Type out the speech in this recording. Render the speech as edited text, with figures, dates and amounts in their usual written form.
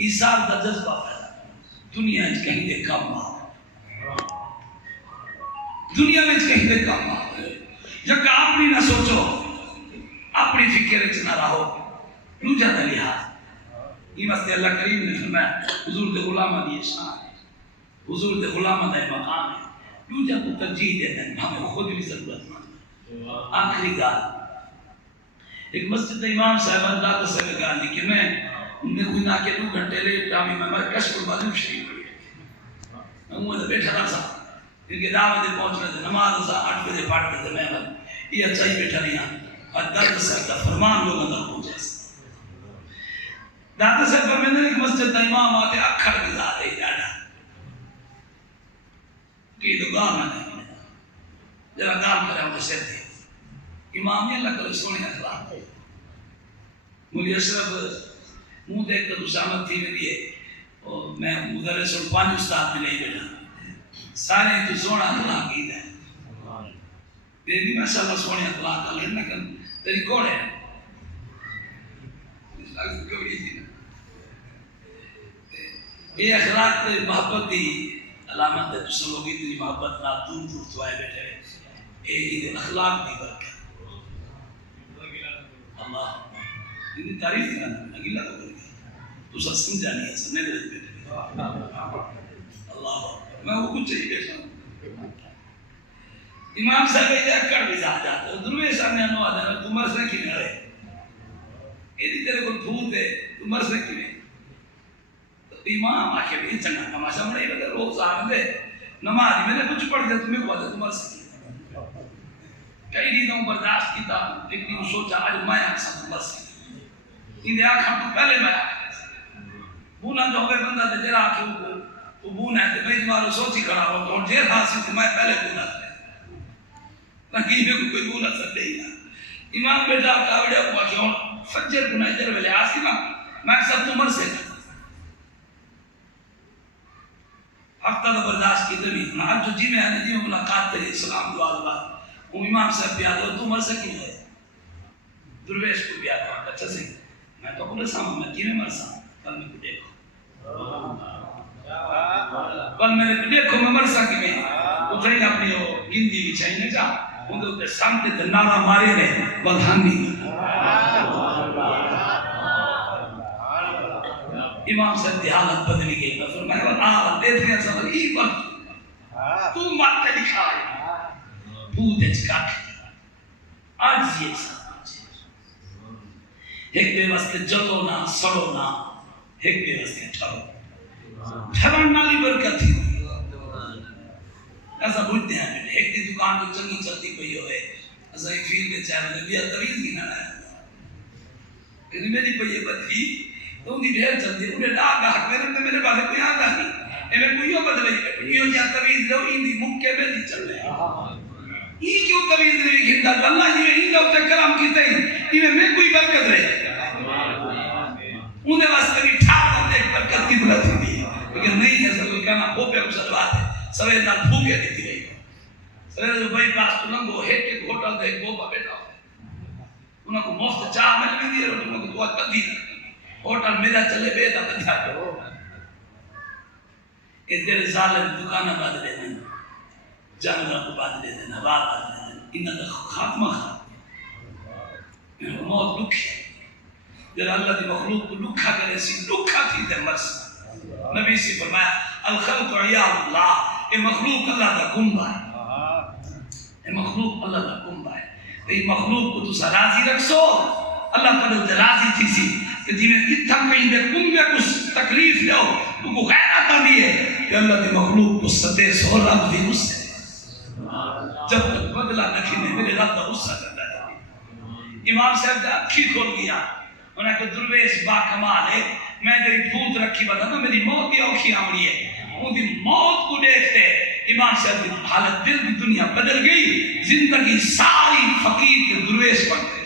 ایثار کا جذبہ پیدا دنیا کہیں دے کام آ دنیا میں کہیں دے کام آ جگہ اپنی نہ سوچو اپنی فکر نہ رہو دوجا دلیا یہ واسطے اللہ کریم نے فرمایا حضور دے غلامہ دی شان ہے حضور دے غلامہ دا مقام ہے دوجا کو ترجیح دے دیں ہمیں خود بھی ضرورت مند آخری گال ایک مسجد امام صاحب اللہ تصویر گالی کہ میں کوئی نہ کہ 2 گھنٹے لیٹ ٹامی میں کشف المعلوم شریف پڑھی میں وہاں بیٹھا رہا تھا کیونکہ دعوت پہنچنے تھے نماز 8 بجے پڑھ کے تھے میں یہ اچھا ہی بیٹھا نہیں اور درد صاحب کا فرمان لوگ اندر پہنچے داتا صاحب فرمیندے ایک مسجد دا امام آتے اکھڑ گزا دے جانا کہ تو گال نہ دے جرا گال کرے ہوں سے دے امام نے اللہ کرے سونے اخلاق مولی اشرف منہ دیکھ کر اسامت تھی میں دیئے میں مدرس اور 5 استاد میں نہیں بیٹھا سارے تو سونا اخلاق ہی دیں دیدی ماشاءاللہ سونے اخلاق کا لینا کن تیری کوڑ ہے یہ اخلاق تے محبت دی علامت ہے تو لوگ اتنی محبت نہ دور دور تو آئے بیٹھے یہ اخلاق دی برکت اللہ یہ تعریف کرنا اگلا تو کر تو سب سمجھا نہیں ہے سمجھے دے بیٹھے اللہ میں وہ کچھ چاہیے بیٹھا ہوں امام صاحب یہ اکڑ بھی جا جاتا ہے دروے سامنے انو آدھا ہے تو مرسے کی نہ رہے یہ تیرے کو بھوت ہے تو مرسے کی نہیں امام آکھے بھی چنگا تماشا مڑے بتا روز آمدے نماز میں نے کچھ پڑھ دیا تمہیں کو آدھا تمہار سکی کئی دیدوں برداشت کی تھا لیکن وہ سوچا آج میں آکسا تمہار سکی یہ آکھا تو پہلے میں آکھا بونا جو ہوئے بندہ دے جرا آکھے وہ بونا ہے تو بھئی تمہارا سوچی کھڑا ہو تو جیر حاصل تو میں پہلے بونا تھا تاکہ میں کوئی بونا سکتے ہی نا امام بیٹا کاوڑے ہوا کہ فجر گناہ جر ویلے آسی نا میں سب تمہار سے ہفتہ دا برداشت کی دبی آج جو جی میں آنے جی میں ملاقات تری سلام دعا دعا وہ امام صاحب بھی آدھو تو مر سکی ہے درویش کو بھی آدھو اچھا سے میں تو اپنے سامنے میں کی میں مر سا کل میں کو دیکھو کل میں کو دیکھو میں مر سا کی میں اتھائی اپنی وہ گندی بھی چاہیے نہ جا ان دے سامتے تے نارا مارے رہے بدھانی امام صاحب دی حالت بدلی گئی تو فرمایا آہ دیکھ رہے ہیں سب ای وقت تو ماتے دکھائے بودے چکا کے آج یہ سب ایک بے واسطے جلو نہ سڑو نہ ایک بے واسطے ٹھرو ٹھران نالی برکت تھی ایسا بوجھتے ہیں ایک دی دکان تو چنگی چلتی پئی ہوئے ایسا ایک فیل میں چاہے میں بھی طویز کی نہ رہا ہے میری پئی بدھی تو انہی ڈھیر چلتی ہے انہیں ڈاک آگ میرے پاس کوئی آگا نہیں میں کوئی ہو بدلے یہ جہاں طویز لو اندھی مکے میں دی چل رہے یہ کیوں طویز لے گھنٹا اللہ جی میں اندھا ہوتے کرام کیتے ہیں یہ میں کوئی برکت رہے انہیں واسطے بھی ٹھاک ہوتے ایک برکت کی دلت ہوتی ہے لیکن نہیں ہے سب کوئی کہنا کھوپے کو سلوات ہے سویر نال پھوکے دیتی رہی سویر جو بھائی پاس تو لنگو ہیٹ کے ہوٹل دے گوپا بیٹھا ہوتا انہوں کو مفت چاہ مل بھی دی رہی انہوں کو دعا کدھی نہ ہوٹل میرا چلے بے تا بدھا کرو کہ تیرے ظالم دکانہ بعد لے دیں جانگرہ کو بعد لے دیں ہوا بعد لے دیں انہاں کا خاتمہ خاتمہ موت لکھی ہے جب اللہ دی مخلوق کو لکھا کرے سی لکھا تھی در مرس نبی سے فرمایا الخلق عیال اللہ اے مخلوق اللہ دا گنبہ ہے اے مخلوق اللہ دا گنبہ ہے اے مخلوق کو تو سا راضی رکھ سو اللہ پر راضی تھی سی کہ جی میں اتھا کہیں دے گنبے کچھ تکلیف لو تو کو غیرات آدھی ہے کہ اللہ دی مخلوق کو ستے سو رب دی اس سے جب تک بدلہ نکھی میں میرے رب دا غصہ کرتا ہے امام صاحب دا اکھی کھول گیا انہیں کہ درویش با کمال ہے میں تیری پھوت رکھی بتا نا میری موت ہی اوکھی آمڑی ہے ان دی موت کو دیکھتے امام صاحب دی حالت دل دی دنیا بدل گئی زندگی ساری فقیر کے درویش بن گئی